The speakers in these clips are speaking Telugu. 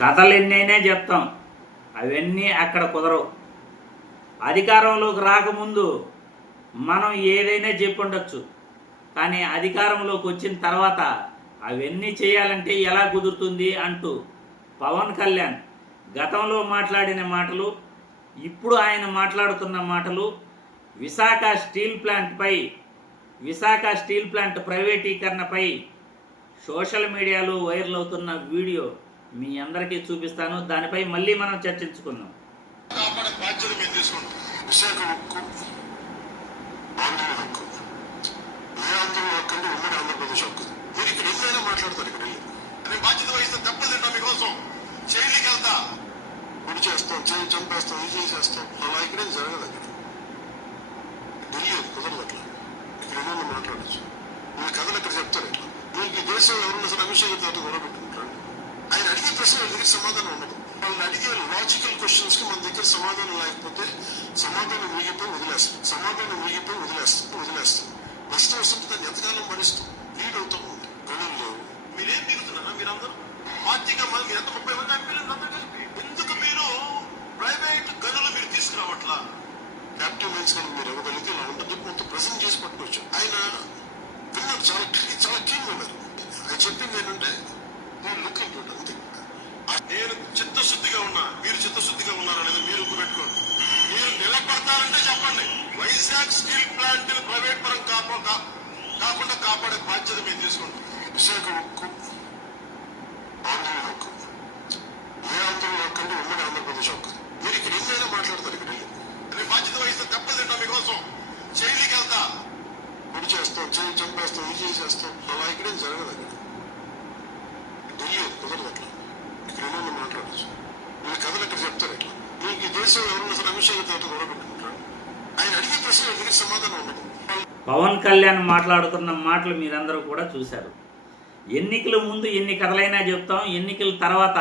కథలు ఎన్నైనా చెప్తాం. అవన్నీ అక్కడ కుదరవు. అధికారంలోకి రాకముందు మనం ఏదైనా చెప్పుండొచ్చు. కానీ అధికారంలోకి వచ్చిన తర్వాత అవన్నీ చేయాలంటే ఎలా కుదురుతుంది అంటూ పవన్ కళ్యాణ్ గతంలో మాట్లాడిన మాటలు ఇప్పుడు ఆయన మాట్లాడుతున్న మాటలు విశాఖ స్టీల్ ప్లాంట్పై విశాఖ స్టీల్ ప్లాంట్ ప్రైవేటీకరణపై సోషల్ మీడియాలో వైరల్ అవుతున్న వీడియో మీ అందరికీ చూపిస్తాను. దానిపై మళ్ళీ మనం చర్చించుకుందాం. హక్కు మాట్లాడతారు చేస్తాం చేయి చంపేస్తాం ఇది చేసేస్తాం అలా జరగదు అక్కడ. ఢిల్లీ కుదరదు అట్లా. ఇక్కడ మాట్లాడచ్చు. మీ కథలు ఇక్కడ చెప్తారు ఇట్లా. మీకు దేశంలో ఎవరున్నా సరే అమిత్ తర్వాత గొడవ ప్రశ్న దగ్గర సమాధానం ఉండదు. వాళ్ళు అడిగే లాజికల్ క్వశ్చన్స్కి మన దగ్గర సమాధానం లేకపోతే సమాధానం మిగిపోయి వదిలేస్తాం. సమాధానం మిగిపోయి వదిలేస్తాం. వైజాగ్ స్టీల్ ప్లాంట్ ప్రైవేట్ పరం కాపా కా- కాకుండా కాపాడే బాధ్యత మేము తీసుకుంటాం విశాఖ హక్కు ఆంధ్ర హక్కు ఏ ఆంధ్ర హక్కు అంటే ఉమ్మడి ఆంధ్రప్రదేశ్ హక్కు. మీరు ఇక్కడ ఎన్నైనా మాట్లాడతారు ఇక్కడ వెళ్ళి. నేను బాధ్యత వహిస్తే తింటా మీకోసం. జైలుకి వెళ్తా. పొడి చేస్తాం చేయి చంపేస్తాం ఇది చేసేస్తాం. అలా ఇక్కడ జరగదు అక్కడ. ఢిల్లీ కుదరదు అట్లా. ఇక్కడ ఏమైనా మాట్లాడచ్చు. మీ కథలు ఇక్కడ చెప్తారు ఇట్లా. మీకు ఈ దేశంలో ఎవరున్నా సరే అమిత్ షా గారితో గొడవ పెట్టుకుంటారు ఆయన అడిగే ప్రశ్న వాళ్ళ దగ్గర సమాధానం ఉండదు పవన్ కళ్యాణ్ మాట్లాడుతున్న మాటలు మీరందరూ కూడా చూశారు. ఎన్నికల ముందు ఎన్ని కథలైనా చెప్తాం ఎన్నికల తర్వాత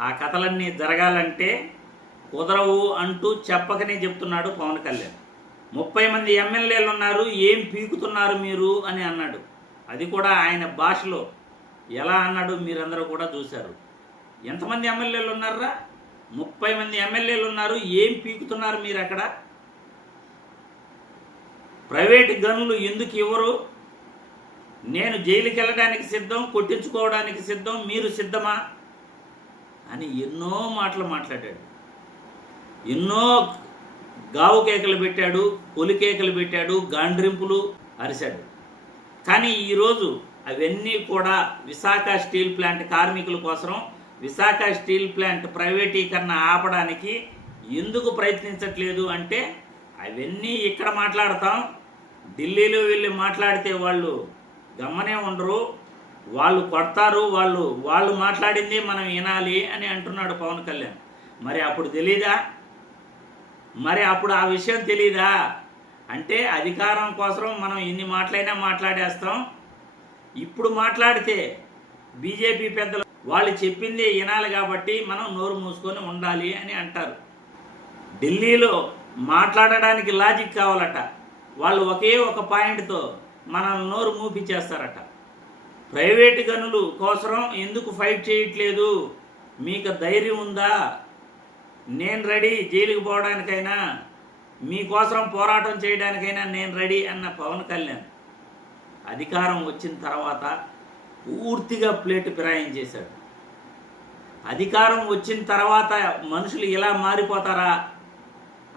ఆ కథలన్నీ జరగాలంటే కుదరవు అంటూ చెప్పకనే చెప్తున్నాడు పవన్ కళ్యాణ్. ముప్పై మంది ఎమ్మెల్యేలు ఉన్నారు ఏం పీకుతున్నారు మీరు అని అన్నాడు. అది కూడా ఆయన భాషలో ఎలా అన్నాడు మీరందరూ కూడా చూశారు. ఎంతమంది ఎమ్మెల్యేలు ఉన్నారా ముప్పై మంది ఎమ్మెల్యేలు ఉన్నారు ఏం పీకుతున్నారు మీరు అక్కడ? ప్రైవేట్ గనులు ఎందుకు ఇవ్వరు? నేను జైలుకి వెళ్ళడానికి సిద్ధం కొట్టించుకోవడానికి సిద్ధం మీరు సిద్ధమా? అని ఎన్నో మాటలు మాట్లాడాడు. ఎన్నో గావు కేకలు పెట్టాడు పొలి కేకలు పెట్టాడు గాండ్రింపులు అరిశాడు. కానీ ఈరోజు అవన్నీ కూడా విశాఖ స్టీల్ ప్లాంట్ కార్మికుల కోసం విశాఖ స్టీల్ ప్లాంట్ ప్రైవేటీకరణ ఆపడానికి ఎందుకు ప్రయత్నించట్లేదు అంటే అవన్నీ ఇక్కడ మాట్లాడతాం. ఢిల్లీలో వెళ్ళి మాట్లాడితే వాళ్ళు గమ్మనే ఉండరు. వాళ్ళు కొడతారు వాళ్ళు వాళ్ళు మాట్లాడింది మనం వినాలి అని అంటున్నాడు పవన్ కళ్యాణ్. మరి అప్పుడు తెలీదా? మరి అప్పుడు ఆ విషయం తెలీదా? అంటే అధికారం కోసం మనం ఎన్ని మాటలైనా మాట్లాడేస్తాం. ఇప్పుడు మాట్లాడితే బీజేపీ పెద్దలు వాళ్ళు చెప్పిందే వినాలి కాబట్టి మనం నోరు మూసుకొని ఉండాలి అని అంటారు. ఢిల్లీలో మాట్లాడడానికి లాజిక్ కావాలట. వాళ్ళు ఒకే ఒక పాయింట్తో మనల్ని నోరు మూపించేస్తారట ప్రైవేటు గనులు కోసరం ఎందుకు ఫైట్ చేయట్లేదు? మీకు ధైర్యం ఉందా? నేను రెడీ జైలుకి పోవడానికైనా మీకోసం పోరాటం చేయడానికైనా నేను రెడీ అన్న పవన్ కళ్యాణ్ అధికారం వచ్చిన తర్వాత పూర్తిగా ప్లేట్ ఫిరాయించేశాడు అధికారం వచ్చిన తర్వాత మనుషులు ఇలా మారిపోతారా?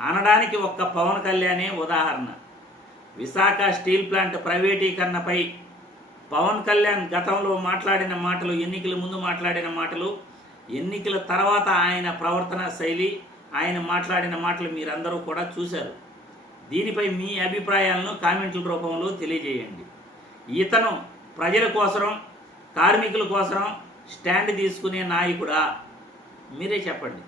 అనడానికి ఒక్క పవన్ కళ్యాణే ఉదాహరణ. విశాఖ స్టీల్ ప్లాంట్ ప్రైవేటీకరణపై పవన్ కళ్యాణ్ గతంలో మాట్లాడిన మాటలు ఎన్నికల ముందు మాట్లాడిన మాటలు ఎన్నికల తర్వాత ఆయన ప్రవర్తన శైలి ఆయన మాట్లాడిన మాటలు మీరందరూ కూడా చూశారు. దీనిపై మీ అభిప్రాయాలను కామెంట్ల రూపంలో తెలియజేయండి. ఇతను ప్రజల కోసరం కార్మికుల కోసరం స్టాండ్ తీసుకునే నాయకుడా? మీరే చెప్పండి.